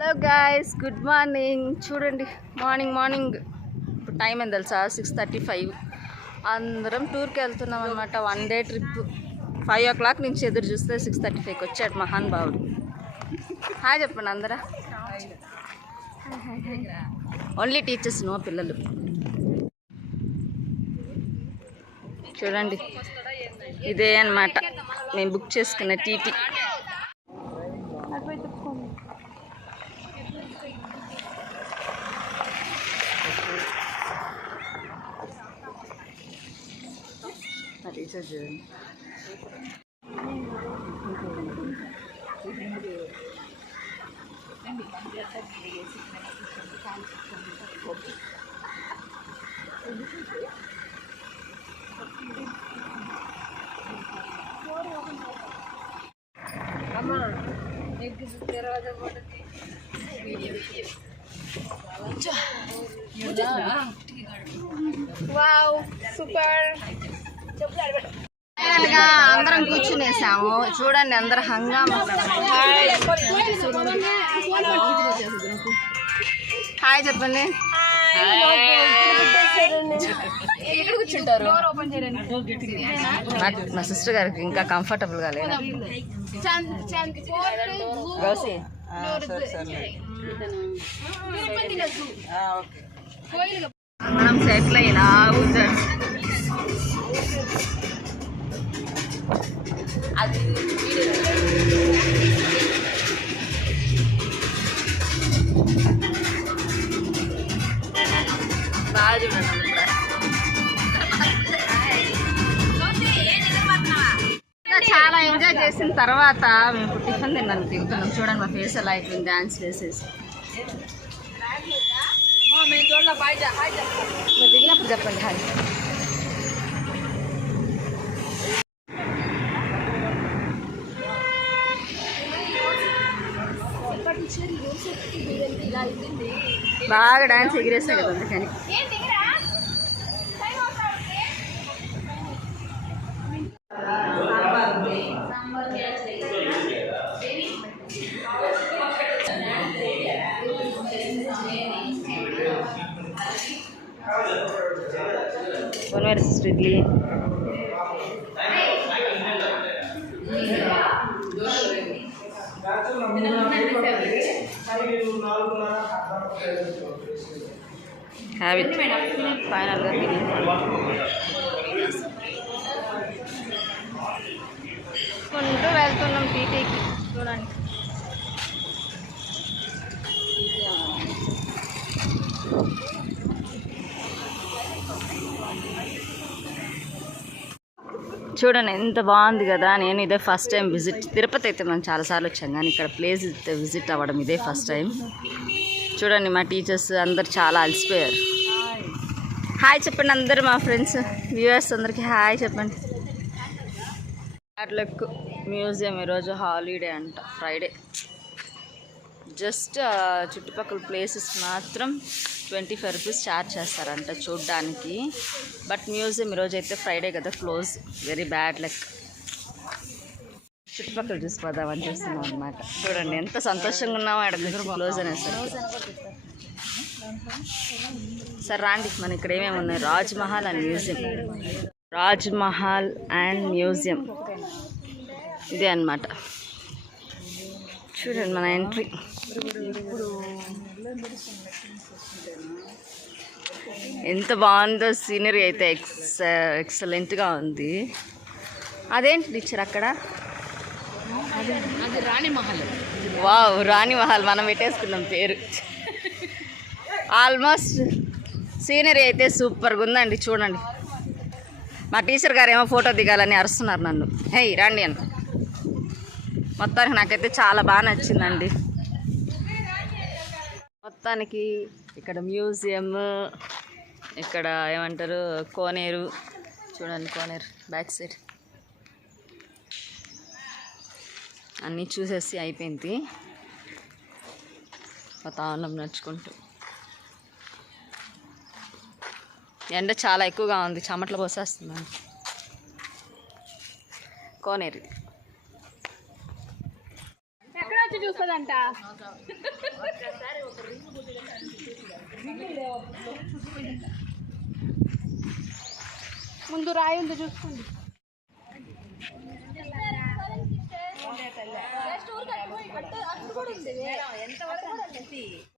Hello guys, good morning. చూడండి, morning ఇప్పుడు time ఎంత తెలుసా? 6:35. అందరం టూర్కి వెళ్తున్నాం అనమాట. 1 డే ట్రిప్. 5 o'clock నుంచి ఎదురు చూస్తే 6:35కి వచ్చాడు మహాన్ భావుడు. హాయ్ చెప్పండి అందరా. ఓన్లీ టీచర్స్, నో పిల్లలు. చూడండి, ఇదే అనమాట మేము బుక్ చేసుకున్న టీటీ. టీచర్ చూడండి. Wow, super. అందరం కూర్చునేసాము. చూడండి, అందరు హంగామా. హాయ్ చెప్పండి. కూర్చుంటారు. మా సిస్టర్ గారికి ఇంకా కంఫర్టబుల్ గా లేదు. మనం సెటిల్ అయినా అది బాగా చూడండి. చాలా ఎంజాయ్ చేసిన తర్వాత మేము టిఫిన్ తింటున్నాం. చూడండి మా ఫేస్ ఎలా అయిపోయింది డాన్స్ చేసేసి. మీరు దిగినప్పుడు చెప్పండి హాయ్. బాగా డాన్స్ ఎగిరేస్తాయి కదా అందుకని. కొనవేరు సిస్టర్ ఇడ్లీ. హ్యాబిట్ ఫైనల్గా తిని కొంటూ వెళ్తున్నాం టీటీకి. చూడండి, చూడండి ఎంత బాగుంది కదా. నేను ఇదే ఫస్ట్ టైం విజిట్. తిరుపతి అయితే మనం చాలాసార్లు వచ్చాం, కానీ ఇక్కడ ప్లేస్ విజిట్ అవ్వడం ఇదే ఫస్ట్ టైం. చూడండి, మా టీచర్స్ అందరు చాలా అలసిపోయారు. హాయ్ చెప్పండి అందరు. మా ఫ్రెండ్స్ వ్యూవర్స్ అందరికీ హాయ్ చెప్పండి. అట్లెక్కు మ్యూజియం ఈరోజు హాలిడే అంట, ఫ్రైడే. జస్ట్ చుట్టుపక్కల ప్లేసెస్ మాత్రం 25 రూపీస్ ఛార్జ్ చేస్తారంట చూడ్డానికి. బట్ మ్యూజియం ఈరోజు అయితే ఫ్రైడే కదా, క్లోజ్. Very bad luck. చుట్టుపక్కల చూసిపోదామని చూస్తున్నాం అనమాట. చూడండి ఎంత సంతోషంగా ఉన్నామో. అక్కడ క్లోజ్ అనేసరికి. సార్ రాండి, మన ఇక్కడ ఏమేమి ఉన్నాయి. Raj Mahal and museum. Raj Mahal and museum ఇదే అనమాట. చూడండి మన ఎంట్రీ. ఎంత బాగుందో సీనరీ అయితే. ఎక్సలెంట్గా ఉంది. అదేంటి టీచర్ అక్కడ? అది రాణి మహల్. వావ్, రాణి మహల్. మనం పెట్టేసుకున్నాం పేరు. ఆల్మోస్ట్ సీనరీ అయితే సూపర్గా ఉందండి. చూడండి, మా టీచర్ గారు ఏమో ఫోటో దిగాలని అరుస్తున్నారు నన్ను. హే రండి అని. మొత్తానికి నాకైతే చాలా బాగా నచ్చిందండి. మొత్తానికి ఇక్కడ మ్యూజియం, ఇక్కడ ఏమంటారు కోనేరు. చూడండి కోనేరు బ్యాక్ సైడ్ అన్నీ చూసేసి అయిపోయింది. వాతావరణం నడుచుకుంటూ. ఎండ చాలా ఎక్కువగా ఉంది, చెమటలు పోసేస్తున్నాను. కోనేరు ఉండదంట. ముందు రాయి ఉంది చూసుకోండి.